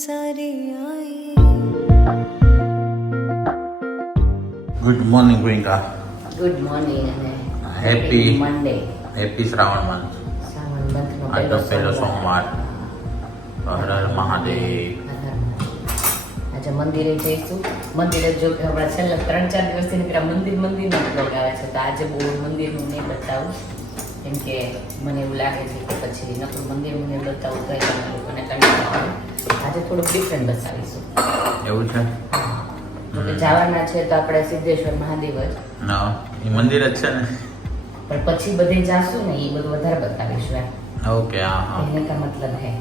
Good morning Priyanka. Good morning અને happy Monday. Happy Shravan month. Shravan મંથનો આજનો પહેલો સોમવાર. હર હર મહાદેવ. આજે મંદિરે જઈશું. મંદિરે જો કે હમણાં છેલ્લા 3-4 દિવસથી નીકળ્યા મંદિરનો બ્લોગ આવે છે, તો આજે બહુ મંદિરનું નહીં બતાવું, કેમ કે મને એવું લાગે છે કે પછી નકરું મંદિરનું નહીં બતાવું તો તમે લોકોને કંટાળો આવે. આજે થોડુંક ડિફરન્ટ બતાવીશું. એવું છે? તો કે જવાના છે તો આપણે સિદ્ધેશ્વર મહાદેવ જ, ના એ મંદિર જ છે ને. પણ પછી બધે જાશું ને એ બધું વધારે બતાવીશું એમ. ઓકે, હા હા, कहने का मतलब है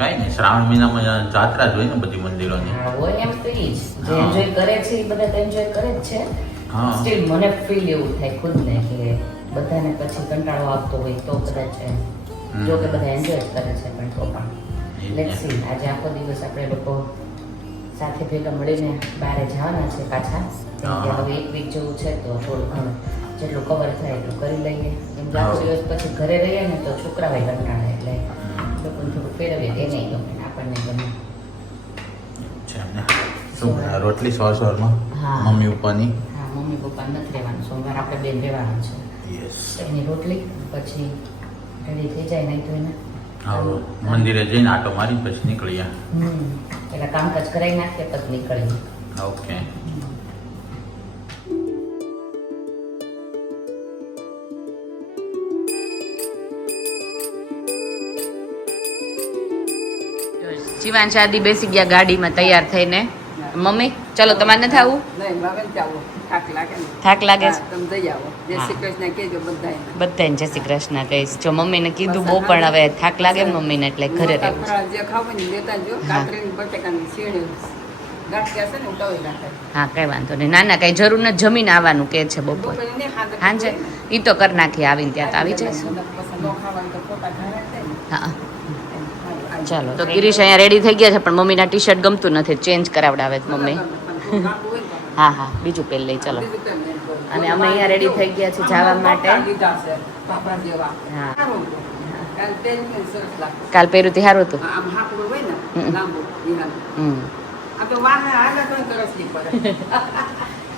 કઈ નહીં. શ્રાવણ મહિનામાં જાત્રા જ હોય ને બધી મંદિરોની. હા હોય એમ તો ઈ જ જે હા. એન્જોય કરે છે એ બધા તો એન્જોય કરે જ છે. હા. સ્ટીલ મને ફીલ એવું થાય ખુદને કે બધાને પછી કંટાળો આવતો હોય તો કદાચ જો કે બધા એન્જોય કરે છે, પણ તો પણ લેટ્સ સી. આજે આખો દિવસ આપણે લોકો સાથે ભેગા મળીને બહાર જવાના છે પાછા, કેમ કે હા. હવે 1 વીક જેવું છે તો થોડું ઘણું જેટલું કવર થાય એટલું કરી લઈએ. કેમ કે આખો હા. દિવસ પછી ઘરે રહીએ ને તો છોકરાઓ કંટાળે, એટલે લોકોને થોડું ફેરવીએ એ નહીં ગમે ને આપણને ગમે. છે એમને. શું બનાવ્યું? રોટલી સવારમાં હા. મમ્મી પપ્પાની. હા, મમ્મી પપ્પા નથી રહેવાનું, સોમવાર આપણે બેન રહેવાનું છે. યસ. એની રોટલી પછી રેડી થઈ જાય નહીં તો એને હા, મંદિરે જઈને આટો મારી પછી નીકળ્યા. પેલા કામકાજ કરાવી નાખીએ પછી નીકળીએ. ઓકે. જીવાન શાદી બેસી ગયા ગાડીમાં તૈયાર થઈને. મમ્મી ચલો તમારે નથી આવું? નહીં, મારે નથી આવવું. થાક લાગે ને. થાક લાગે છે? હા, તમે જઈ આવો. જય શ્રી કૃષ્ણ કહેજો બધાયને. બધાને જય શ્રી કૃષ્ણ કહીશ. જો મમ્મીને કીધું બહુ, પણ હવે થાક લાગે મમ્મીને એટલે ઘરે રહેવું છે. ફરાળ જે ખાવું ને લેતા જો. હા. કાતરીની બટેકાની શીણી ગાંઠિયા છે ને ઉતાવી નાખે. હા કઈ વાંધો નહીં. ના ના કઈ જરૂર નથી, જમીને આવવાનું કે છે બપોર. બપોરે નહીં, હાંજે હાંજે ઈ તો કરી નાખીએ, આવીને ત્યાં તો આવી જઈશું. પછી ન ખાવાનું તો ખોટા ઘરે થાય ને. હા એમ ચાલો. તો ગિરીશ અહીંયા રેડી થઈ ગયા છે, પણ મમ્મીના ટી શર્ટ ગમતું નથી, ચેન્જ કરાવડાવે છે મમ્મી. હા હા બીજું પહેરી લઈ ચલો. અને અમે અહીંયા રેડી થઈ ગયા છીએ જવા માટે. પાપા જેવા. હા. સારું હતું. કાલ તેલ ને સરસ લાગતું. કાલ પહેર્યું તે સારું હતું. આમ હાકડું હોય ને હમ. લાંબુ ઈરાનું. હમ આ તો વાહે હાલે તો તરસ નહીં પડે.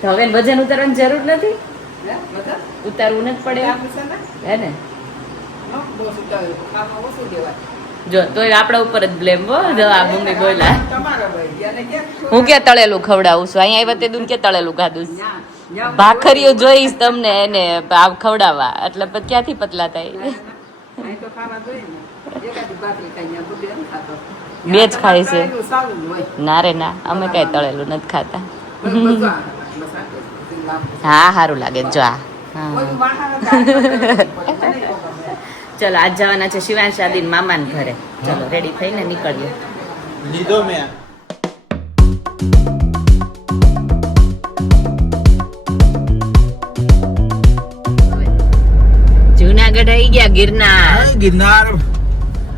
તો હવે વજન ઉતારવાની જરૂર નથી, હે બધા ઉતારવું નથી પડે આપે છે ને હે ને. નો બહુ સુટાવ્યું કામમાં ઓછું દેવાય. જો તોય આપણા ઉપર જ બ્લેમ હો. જો આ મમ્મી બોલ્યા તમારા ભાઈ અને કેમ હું ક્યાં તળેલું ખવડાવું છું, અહીંયા આવ્યા તે દૂન ક્યાં તળેલું ખાધું છે? ન્યા ભાખરીઓ જોઈશ તમને એને આ ખવડાવવા, એટલે પછી ક્યાંથી પતલા થાય? અહીં તો ખાવા જોઈએ ને. એકાદી ભાખરી ખાઈ ન્યા બધું એમ ખાતો. બે જ ખાય છે. તળેલું સારું જ હોય. ના રે ના, અમે કઈ તળેલું નથી ખાતા. બધું આ બસ આ બધું લાંબુ. હા સારું લાગે જો આ. હા બધું વાહે કાઢી પડે. મને ખબર. ચલો આજ જવાના છે શિવાન શાદી મામાને ઘરે. ચલો રેડી થઈને નીકળીએ. લીધો મેં. જુનાગઢ આવી ગયા, ગિરનાર. ગિરનાર.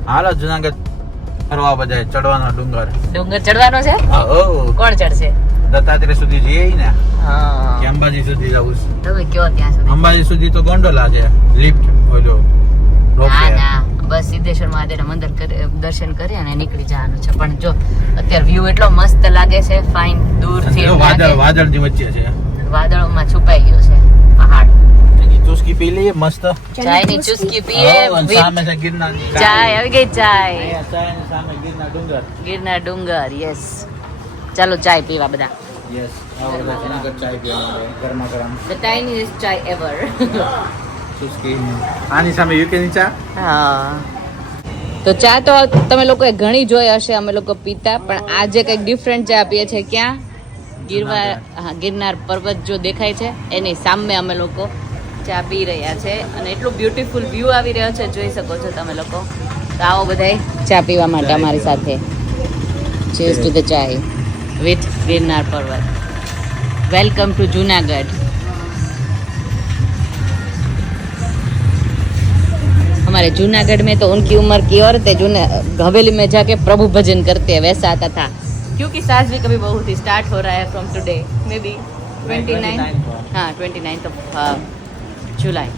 હાલો જુનાગઢ ફરવા બધા ચડવાનો ડુંગર. ડુંગર ચડવાનો છે? ઓ કોણ ચડશે? દત્તાત્રેય સુધી જઈએ ને હા કે અંબાજી સુધી જવું છે? તમે કયો ત્યાં સુધી. અંબાજી સુધી તો ગોંડોલા છે, લિફ્ટ ઓલો ના રોપવે. ના બસ સિદ્ધેશ્વર મહાદેવના મંદિર દર્શન કરી અને નીકળી જવાનું છે. પણ જો અત્યારે વ્યૂ એટલો મસ્ત લાગે છે, ફાઇન. દૂરથી એમ વાદળ લાગે વાદળની વચ્ચે છે. વાદળોમાં છુપાઈ ગયો છે પહાડ. એની ચુસ્કી પી લઈએ મસ્ત. ચાયની ચુસ્કી પીએ. હઉ, અને with સામે છે ગિરનારની ચાય આવી ગઈ. ચાય અહીંયા ચાયની સામે ગિરનાર ડુંગર. ગિરનાર ડુંગર. યસ ચાલો ચાય પીવા બધા. યસ આવો બધા જુનાગઢ ચાય પીવા માટે ગરમા ગરમ The tiniest ચાય ever. ચુસ્કી. આની સામે યુકેની ચા. હા તો ચા તો તમે લોકોએ ઘણી જોઈ હશે, અમે લોકો પીતા, પણ આજે કંઈક ડિફરન્ટ ચા પીએ છે. ક્યાં? ગિરનાર પર્વત જો દેખાય છે એની સામે અમે લોકો ચા પી રહ્યા છે, અને એટલું બ્યુટીફુલ વ્યૂ આવી રહ્યો છે, જોઈ શકો છો તમે લોકો. તો આવો બધાય ચા પીવા માટે અમારી સાથે. ચીઝ ટુ ધ ચાય વિથ ગિરનાર પર્વત. Welcome to Junagadh. हमारे जूनागढ़ में तो उनकी उम्र की औरतें हवेली में जाके प्रभु भजन करते हैं, वैसा आता था. क्योंकि सास भी कभी बहू थी. स्टार्ट हो रहा है फ्रॉम टुडे, मे बी 29. हाँ 29th of जुलाई.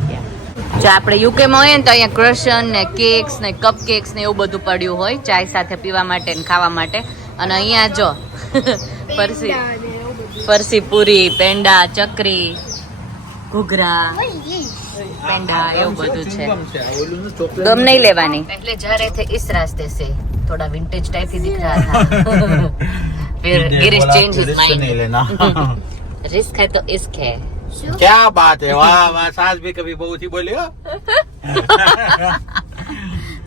જો આપણે યુકેમાં હોઈએ ને તો અહીંયા ક્રશન ને કેક્સ ને કપ કેક્સ ને એવું બધું પડ્યું હોય ચાય સાથે પીવા માટે ને ખાવા માટે. અને અહીંયા જો ફરસી પૂરી, પેંડા, ચકરી, ઘૂઘરા, પેંડા એવું બધું છે. ગમ નહીં લેવાની. એટલે जा रहे थे इस रास्ते से, थोड़ा विंटेज टाइप ही दिख रहा था. फिर Girish change his mind. Risk है तो इश्क है. क्या बात है, वाह वाह, सास भी कभी बहू थी बोली हो.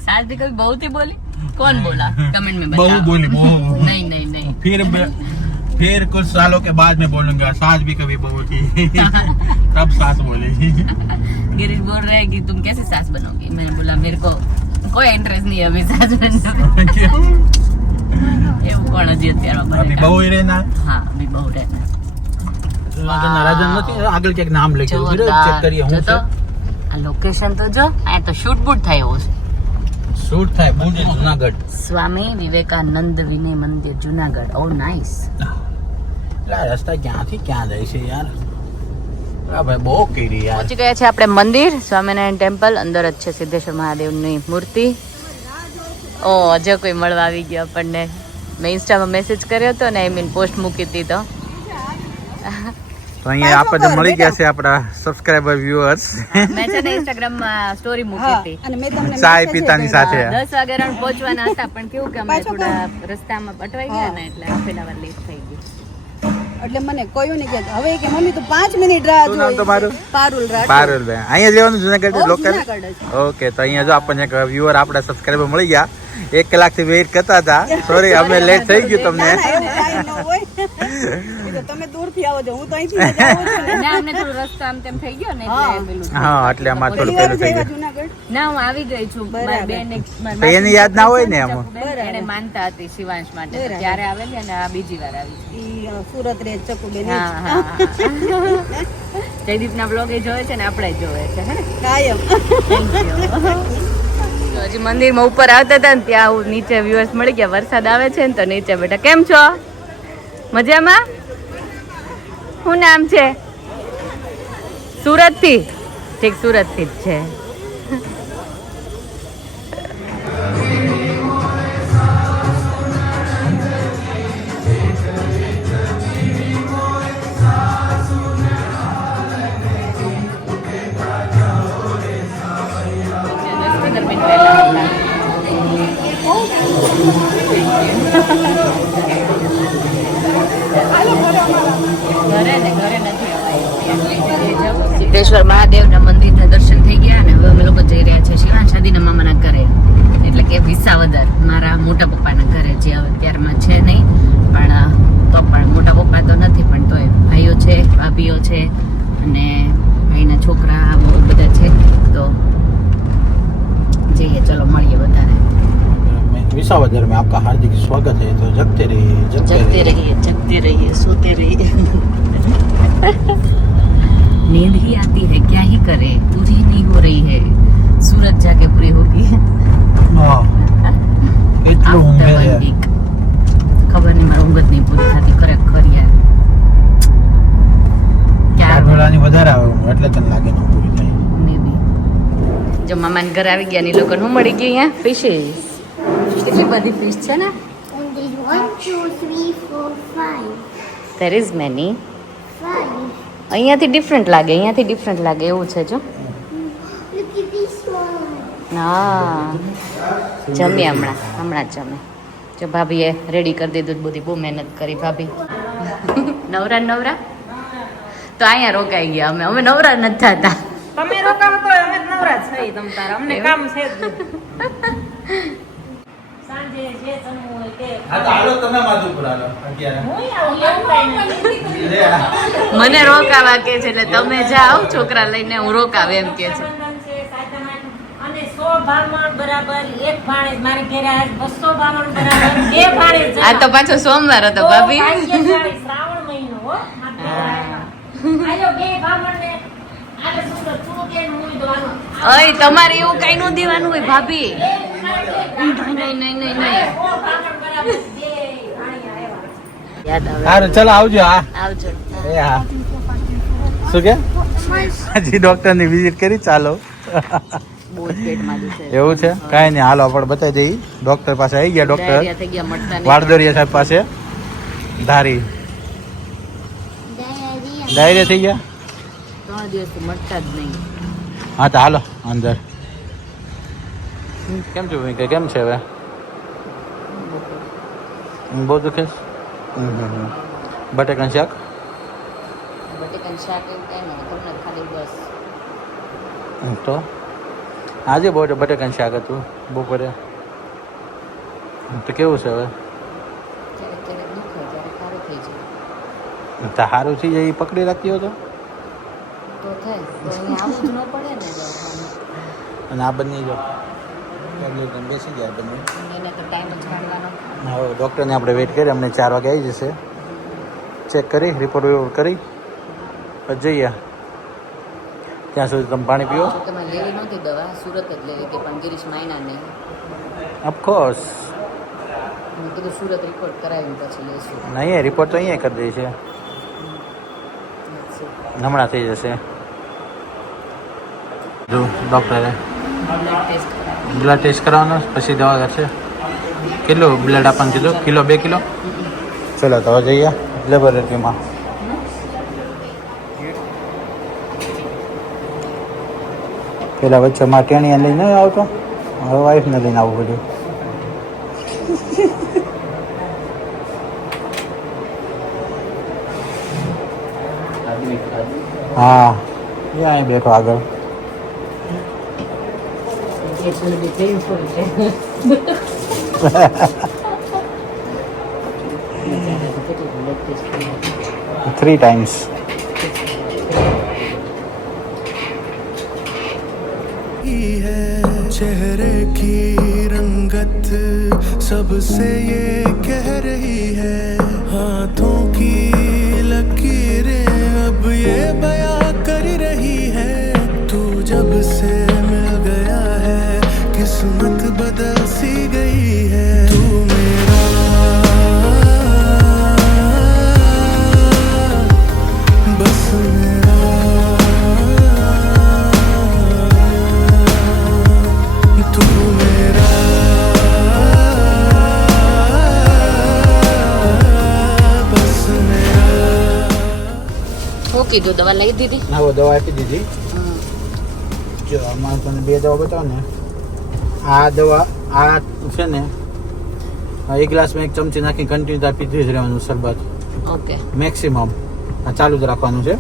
सास भी कभी बहुत ही बोली. कौन बोला कमेंट में बहू बताओ. बोली, बहू. नहीं नहीं नहीं. फिर कुछ सालों के बाद मैं बोलूंगा सास भी कभी बहू थी. तब सास बोलेगी. गिरीश बोल रहे हैं कि तुम कैसे सास बनोगी. मैंने बोला मेरे को कोई इंटरेस्ट नहीं है अभी सास बनने में. એવું કોણ હજી અત્યારમાં अभी બને. बहू ही रहना है. હા અભી બહુ રહેના. રાજન નથી આગળ ક્યાંક નામ લખ્યું છે, ચેક કરીએ જો હું તો છે. આ લોકેશન તો જો આ તો શૂટ બૂટ થાય એવું છે. શૂટ થાય ભુજ જુનાગઢ. સ્વામી વિવેકાનંદ વિનય મંદિર જુનાગઢ. ઓ નાઇસ. એટલે આ રસ્તા ક્યાંથી ક્યાં જાય છે યાર. આ ભાઈ બહુ કીડી યાર. પહોંચી ગયા છે આપણે મંદિર સ્વામિનારાયણ ટેમ્પલ. અંદર જ છે સિદ્ધેશ્વર મહાદેવની મૂર્તિ. ઓ હજુ કોઈ મળવા આવી ગયો આપણને. મેં ઇન્સ્ટામાં મેસેજ કર્યો હતો ને, આઈ મીન પોસ્ટ મૂકી હતી તો અહીંયા આપણને મળી ગયા છે આપણા સબસ્ક્રાઇબર વ્યુઅર્સ. મેં છે ને ઇન્સ્ટાગ્રામમાં સ્ટોરી મૂકી હતી. અને મેં તમને ચાય પીતાની સાથે 10 વાગે રાઉન્ડ પહોંચવાના હતા, પણ કેવું કે અમે થોડા રસ્તામાં અટવાઈ ગયા ને એટલે હાફ એન અવર લેટ થઈ ગઈ. એટલે મને કહ્યું ને કે હવે કે મમ્મી તું 5 મિનિટ રાહ શું નામ જોઈ. તમારું? પારુલ રાઠોડ. પારુલબેન. અહીંયા જ રહેવાનું જુનાગઢ લોકલ. જુનાગઢ જ. ઓકે, તો અહીંયા જો આપણને એક વ્યુઅર આપણા સબસ્ક્રાઇબર મળી ગયા. 1 કલાકથી વેઇટ કરતા હતા. સોરી અમે લેટ થઈ ગયું તમને. ના, ના, એવું કાંઈ ન હોય. એ તો તમે દૂરથી આવો છો, હું તો અહીંથી જ આવું છું ને. ના અમને થોડું રસ્તો આમ તેમ થઈ ગયો ને એટલે પેલું થયું. હા, એટલે અમારે થોડું ઘણી વાર પેલું થઈ જઈવા ગયું. જુનાગઢ. ના હું આવી ગઈ છું. મારી બેન તો એની યાદ ના હોય ને આમાં? એને માનતા હતી શિવાંશ માટે, તો ત્યારે આવેલી અને આ બીજી વાર આવી છે. ઈ સુરત રે ચકુબેન. હા હા જયદીપના બ્લોગ એ જોવે છે ને આપણે જોવે છે હે ને. કાયમ. તો હજી મંદિરમાં ઉપર આવતા હતા ને ત્યાં આવું નીચે વ્યુઅર્સ મળી ગયા. વરસાદ આવે છે ને તો નીચે બેઠા. કેમ છો? મજામાં? શું નામ છે? સુરત થી? ઠીક, સુરત થી જ છે. સિદ્ધેશ્વર મહાદેવના મંદિરના દર્શન થઈ ગયા અને હવે અમે લોકો જઈ રહ્યા છે શિવાંશ શાદીના મામાના ઘરે, એટલે કે વિસાવદર, મારા મોટા પપ્પાના ઘરે, જે હવે અત્યારમાં છે નહીં, પણ તો પણ મોટા પપ્પા તો નથી પણ તોય ભાઈઓ છે, ભાભીઓ છે અને ભાઈના છોકરા બધા છે. તો જઈએ, ચલો મળીએ બધાને. विसावदर में आपका हार्दिक स्वागत है. तो जगते रहिए, जगते रहिए, सोते रहिए. नींद ही आती है, क्या ही करे, पूरी नहीं हो रही है. सूरत जाके पूरी होगी. એટલું ઊંઘે After 1 છે. week. ખબર નહીં મારી ઊંઘ જ નહીં પૂરી થતી ખરેખર યાર. ચાર વેળાની વધારે આવે ઊંઘ, એટલે તને લાગે ન પૂરી થાય. Maybe. જો મામાને ઘર આવી ગયા ની લોકોને હું મળી ગઈ અહીંયા ફિશિસ. કેટલી બધી ફિશ છે ને. And there's 1, 2, 3, 4, 5. There is many. 5. અહીંયાથી ડિફરન્ટ લાગે, અહીંયાથી ડિફરન્ટ લાગે એવું છે જો. Look at this one. હા જમી હમણાં જમે. જો ભાભીએ રેડી કરી દીધું, બધી બહુ મહેનત કરી ભાભી. નવરા તો અહીંયા રોકાઈ ગયા અમે નવરા નથી થતા. તમે રોકાવો તો અમે નવરા થઈ તમ તારા, અમને કામ છે જ નહીં. સાંજે જે જમવું હોય તે હા તો હાલો તમે માથું પર હાલો અત્યારે. હું આવું એવું કાંઈ નથી. લે આ. મને રોકાવા કે છે એટલે તમે જાઓ છોકરા લઈને, હું રોકાવ એમ કે છે. રક્ષાબંધન છે, સાતમ આઠમ, અને 100 ભામણ બરાબર એક ભાણેજ. મારી ઘરે આજ 200 ભામણ બરાબર 2 ભાણેજ જણા. આ તો પાછો સોમવાર હતો તો ભાભી. ભાગ્યશાળી શ્રાવણ મહિનો હો. મારા ઘરે આવ્યા. આયો 2 ભામણને આલે સુરત તું કે હું દોવાનો. અય તમારે એવું કઈ નું દેવાનું હોય ભાભી. નહીં. 100 ભામણ બરાબર 2 ભાણિયા આવ્યા. યાદ આવે. સારું ચાલો આવજો. હા આવજો. એ હા. શું કે? હજી ડોક્ટરની વિઝિટ કરી, ચાલો. બહુ જ પેટમાં દુખે છે. એવું છે કાંઈ નહીં, હાલો આપણે બતાવી દઈએ. ડોક્ટર પાસે આવી ગયા. ડોક્ટર ડાયરિયા થઈ ગયા, મળતા નહીં. વાડદોરિયા સાહેબ પાસે ધારી Diarrhea. ડાયરિયા થઈ ગયા. 3 દિવસથી મળતા જ નહીં. હા તો હાલો અંદર. કેમ છે ભાઈ, કેમ છે હવે? બહુ દુખે છે? બટેકાનું શાક બટેકાનું શાક એવું કાંઈ નહીં, તમને ખાલી બસ તો આજે બટેકાનું શાક હતું બપોરે. તો કેવું છે હવે? ક્યારેક ક્યારેક દુખે, ક્યારેક સારું થઈ જાય. તો સારું થઈ જાય એ પકડી રાખતી હતો. તો થાય તો અહીંયા આવવું જ ન પડે ને દવાખાને. અને આ બંને જો બેસી ગયા બંને. એને તો ટાઈમ જ કાઢવાનો. હવે ડૉક્ટરને આપણે વેઇટ કરી, અમને 4 વાગે આવી જશે. ચેક કરી રિપોર્ટ વિપોર્ટ કરી પછી જઈએ. ત્યાં સુધી તમે પાણી પીવો. જો તમે લેવી નહોતી દવા, સુરત જ લેવી કે પણ ગિરીશ માયના નહીં. ઓફકોર્સ મેં કીધું સુરત રિપોર્ટ કરાવીને પછી લઈશું. નહીં, રિપોર્ટ તો અહીંયા કરી દઈએ છે, હમણાં થઈ જશે. જો ડૉક્ટરે બ્લડ ટેસ્ટ કરાવી. બ્લડ ટેસ્ટ કરાવવાનો પછી દવા કરશે. કેટલું બ્લડ આપવાનું કીધું? Kilo 2 kilo? ચલો તો હવે જઈએ લેબોરેટરીમાં. પેલા વચ્ચે માં ટેણીયા લઈને આવતો, હવે વાઈફને લઈને આવવું બધું. હા એ અહીં બેઠો આગળ. Three times. है चेहरे की रंगत सबसे ये कह रही है, हाथों की लकीरें अब ये बयां कर रही है, तू जब से मिल गया है किस्मत बदल सी गई है, तू मेरा बस શું કીધું, દવા લઈ દીધી? ના દવા આપી દીધી. જો આમાં તને 2 દવા બતાવો ને. આ દવા આ છે ને, એક ગ્લાસમાં 1 ચમચી નાખી કન્ટિન્યુ પીતું જ રહેવાનું શરબત. ઓકે, મેક્સિમમ આ ચાલુ જ રાખવાનું છે.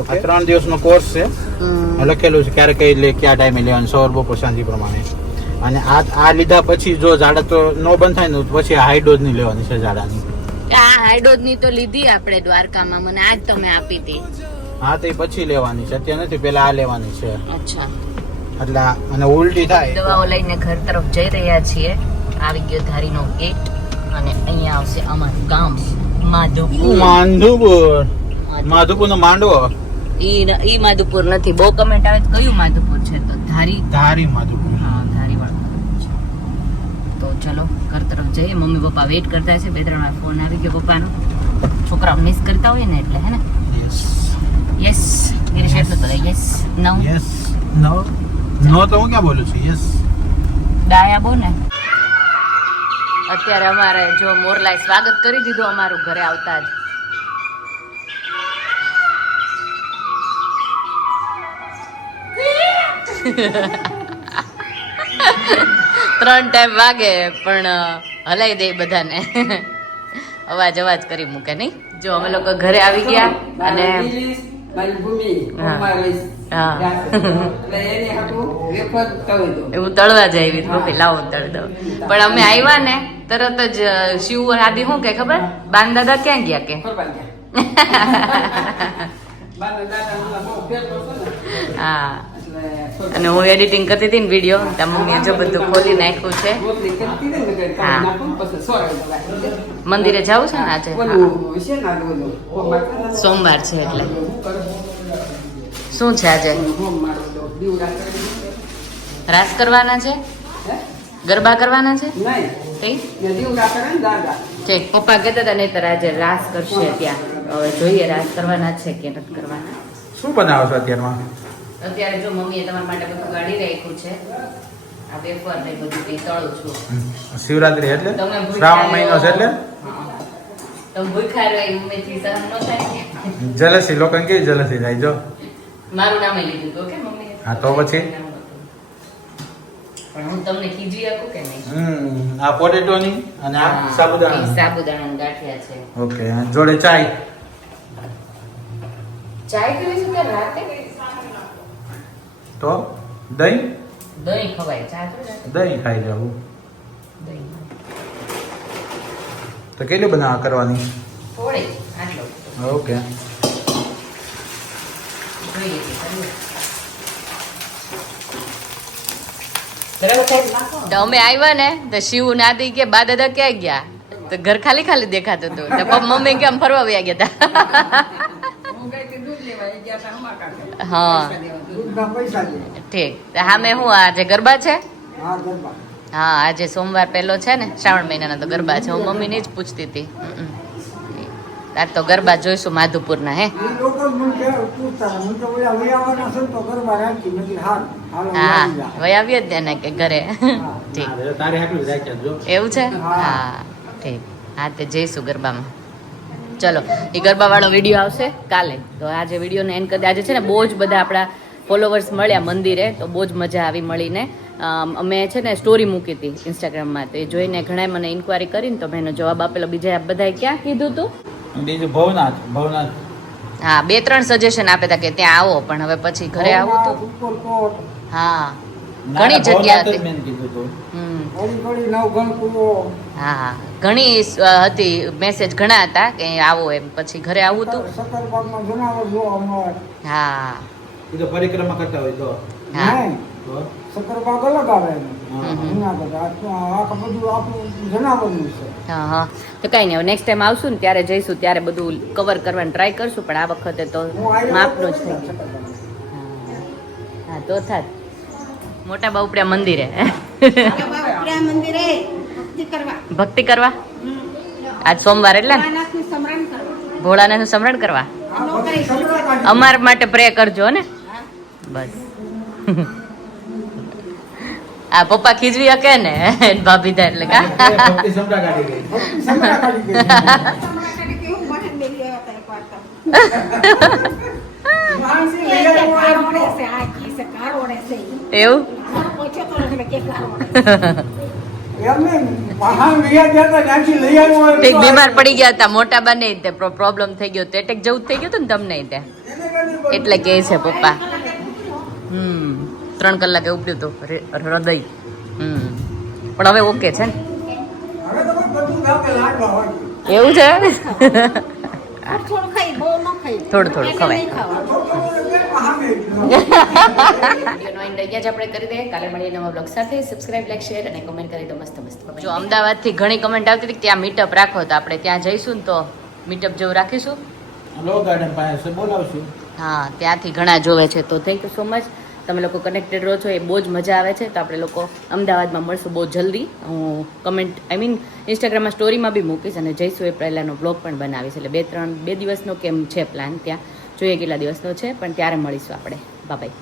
ઓકે, 3 દિવસનો કોર્સ છે. લખેલું છે ક્યારે કઈ લે, કયા ટાઈમે લેવાનું, સવાર બપોર સાંજ પ્રમાણે. અને આ લીધા પછી જો ઝાડા તો ન બંધ થાય ને પછી આ હાઈ ડોઝ ની લેવાની છે ઝાડાની. આ હાઈડોઝ ની તો લીધી આપણે દ્વારકામાં, મને આજ તમે આપી હતી. હા તો એ પછી લેવાની છે, અત્યારે નથી, પેલા આ લેવાની છે. અચ્છા, એટલે અને ઉલટી થાય. દવાઓ લઈને ઘર તરફ જઈ રહ્યા છીએ. આવી ગયો ધારીનો ગેટ અને અહીંયા આવશે અમારું ગામ માધુપુર. માધુપુર નો માંડવો. ઈ માધુપુર નથી. બહુ કમેન્ટ આવે તો કયું માધુપુર છે, તો ધારી માધુપુર. હા, ધારી વાળું છે. તો ચલો ઘર તરફ જઈએ. મમ્મી પપ્પા વેઇટ કરતા છે. 2-3 વાર ફોન આવી ગયો પપ્પાનો. છોકરાઓ મિસ કરતા હોય ને એટલે, હે ને? યસ ગિરીશ એટલું તો યસ નો યસ નો નો તો હું ક્યાં બોલું છું? યસ ડાયા બોને. અત્યારે અમારે જો મોરલાએ સ્વાગત કરી દીધું અમારું ઘરે આવતા જ. ત્રણ ટાઈમ વાગે પણ હલાઈ દે બધાને. અવાજ કરી મૂકે નહીં. જો અમે લોકો ઘરે આવી ગયા અને મારી ભૂમિ હા. હા. એવું હું તળવા જ આવી મમ્મી લાવો તળ દઉં. પણ અમે આવ્યા ને તરત જ શિવ આદિ શું કે ખબર, બાન દાદા ક્યાં ગયા કે. હા, અને હું એડિટિંગ કરતી હતી ને વિડીયો, ત્યાં મમ્મીએ જો બધું ખોલી નાખ્યું છે. હા, મંદિરે જવું છે ને આજે? સોમવાર છે એટલે. શું છે આજે? રાસ કરવાના છે, ગરબા કરવાના છે. ઠીક, પપ્પા કહેતા હતા નહીતર આજે રાસ કરશે ત્યાં. હવે જોઈએ રાસ કરવાના છે કે નથી કરવાના. શું બનાવો છો અત્યારમાં? અત્યારે જો મમ્મીએ તમારા માટે બધું ગાડી રાખ્યું છે. આ વેફર ને બધું કંઈ તળું છું. શિવરાત્રી એટલે તમે ભૂખ્યા શ્રાવણ મહિનો છે એટલે હા. તમે ભૂખ્યા રહો એ મમ્મીથી સહન ન થાય. જલસી લોકોને કેવી જલસી થાય જો. મારું નામે લીધું હતું કે મમ્મીએ. હા, તો પછી? પણ હું તમને ખીજી આપું કે નહીં? આ પોટેટોની અને આ હા, સાબુદાણા. એ સાબુદાણાના ગાંઠિયા છે. ઓકે, જોડે ચાય. ચાય પીવી છું કે રાતે? તો દહીં દહીં ખવાય, ચા થોડી રાતે? દહીં ખાઈ જવું. દહીં. તો કેટલી બનાવવા કરવાની? થોડી, આટલો. ઓકે. જોઈએ છે, કરીએ. બરાબર સાહેબ? તો અમે આવ્યા ને તો શિવ નાદી કે બા દાદા ક્યાં ગયા? તો ઘર ખાલી ખાલી દેખાતું હતું. તો મમ્મી કે આમ ફરવા વયા ગયા હતા. હું ગઈ હતી દૂધ લેવા એ ગયા હતા હમા કાકા. હા. પૈસા દેવા. ઠીક. તો હા મેં હું આજે ગરબા છે? હા ગરબા. હા, આજે સોમવાર પહેલો છે ને શ્રાવણ મહિનાના, તો ગરબા છે. હું મમ્મીને જ પૂછતી હતી. આજ તો ગરબા જોઈશું માધુપુરના. હે એ લોકો મને કે પૂછતા મને તો ઓલા વયાવાના છે તો ગરબા રાખી નથી હાલ હાલ હા વહી આવીએ જ ને કે ઘરે. ઠીક. તારે આટલું રાખ્યા જો. એવું છે? હા ઠીક. હા તે જઈશું ગરબામાં. ચલો, એ ગરબા વાળો વિડીયો આવશે કાલે. તો આજે વિડીયોને એન્ડ કરી. આજે છે ને બહુ જ બધા આપણા ફોલોવર્સ મળ્યા મંદિરે, તો બહુ જ મજા આવી મળીને. અમે છે ને સ્ટોરી મૂકી હતી ઇન્સ્ટાગ્રામમાં, તો એ જોઈને ઘણાએ મને ઇન્ક્વાયરી કરીને તો મેં એનો જવાબ આપેલો. બીજા બધાએ ક્યાં કીધું હતું? બીજું ભવનાથ. હા, 2-3 સજેશન આપ્યા હતા કે ત્યાં આવો, પણ હવે પછી ઘરે આવું તો હા ઘણી જગ્યા હતી. હા ઘણી હતી, મેસેજ ઘણા હતા કે આવો એમ, પછી ઘરે આવું હતું. હા એ તો પરિક્રમા કરતા હોય તો. હા સક્કરબાગ અલગ આવે જુનાગઢ આ બધું આપણું જનાવરનું છે. હા હા તો કઈ નહીં, હવે નેક્સ્ટ ટાઈમ આવશું ને ત્યારે જઈશું, ત્યારે બધું કવર કરવાની ટ્રાય કરશું. પણ આ વખતે તો માપનું જ થઈ ગયું. હા તો થાત મોટા બાપુડિયા મંદિરે ભક્તિ કરવા. આજ સોમવાર એટલે ભોળાનાથનું સ્મરણ કરવા. અમાર માટે પ્રે કરજો ને બસ. આ પપ્પા ખીજવી શકે ને ભાભી થાય એટલે કા. એવું બીમાર પડી ગયા હતા મોટા બને પ્રોબ્લેમ થઈ ગયો, એટેક જેવું થઈ ગયું હતું ને તમને ત્યાં, એટલે કે છે પપ્પા. 3 કલાકે ઉપડ્યું હતું હૃદય. પણ હવે ઓકે છે ને? એવું છે? થોડું ખવાય. આપણે કરી દઈએ. કાલે મળીએ નવા બ્લોગ સાથે. સબસ્ક્રાઇબ, લાઈક, શેર અને કમેન્ટ કરી દો મસ્ત મસ્ત. જો અમદાવાદથી ઘણી કમેન્ટ આવતી હતી કે ત્યાં મીટઅપ રાખો, તો આપણે ત્યાં જઈશું ને તો મીટઅપ જેવું રાખીશું. લો ગાર્ડન પાસે બોલાવશું. હા ત્યાંથી ઘણા જોવે છે, તો થેન્ક યુ સો મચ. તમે લોકો કનેક્ટેડ રહો છો, એ બહુ જ મજા આવે છે. તો આપણે લોકો અમદાવાદમાં મળશું બહુ જલ્દી. હું કમેન્ટ ઇન્સ્ટાગ્રામમાં સ્ટોરીમાં બી મૂકીશ, અને જઈશું એ પહેલાંનો બ્લોગ પણ બનાવીશ. એટલે 2 દિવસનો કેમ છે પ્લાન, ત્યાં જોઈએ કેટલા દિવસનો છે, પણ ત્યારે મળીશું આપણે. Bye bye.